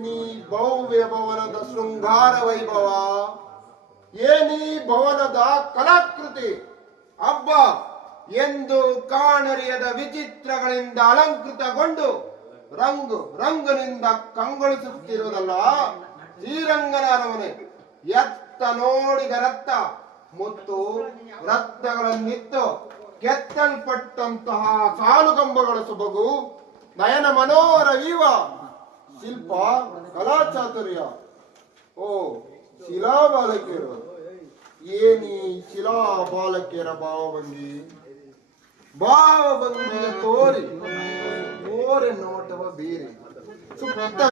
ಏನಿ ಭವ್ಯ ಭವನದ ಶೃಂಗಾರ ವೈಭವ, ಏನಿ ಭವನದ ಕಲಾಕೃತಿ, ಹಬ್ಬ ಎಂದು ಕಾಣರಿಯದ ವಿಚಿತ್ರಗಳಿಂದ ಅಲಂಕೃತಗೊಂಡು ರಂಗನಿಂದ ಕಂಗೊಳಿಸುತ್ತಿರುವುದಲ್ಲ ಶ್ರೀರಂಗನ ಅರಮನೆ. ಎತ್ತ ನೋಡಿದ ರಕ್ತ ಮತ್ತು ರಕ್ತಗಳನ್ನಿತ್ತು ಕೆತ್ತಲ್ಪಟ್ಟಂತಹ ಸಾಲುಗಂಬಗಳ ಸೊಬಗು, ನಯನ ಮನೋಹರ ವೀವ, ಶಿಲ್ಪ ಕಲಾಚಾತುರ್ಯ. ಓ ಶಿಲಾಬಾಲಕಿಯರು, ಏನಿ ಶಿಲಾಬಾಲಕಿಯರ ಭಾವಭಂಗಿಯ ತೋರಿ ನೋಟವ ಬೇರೆ ಸುತ್ತ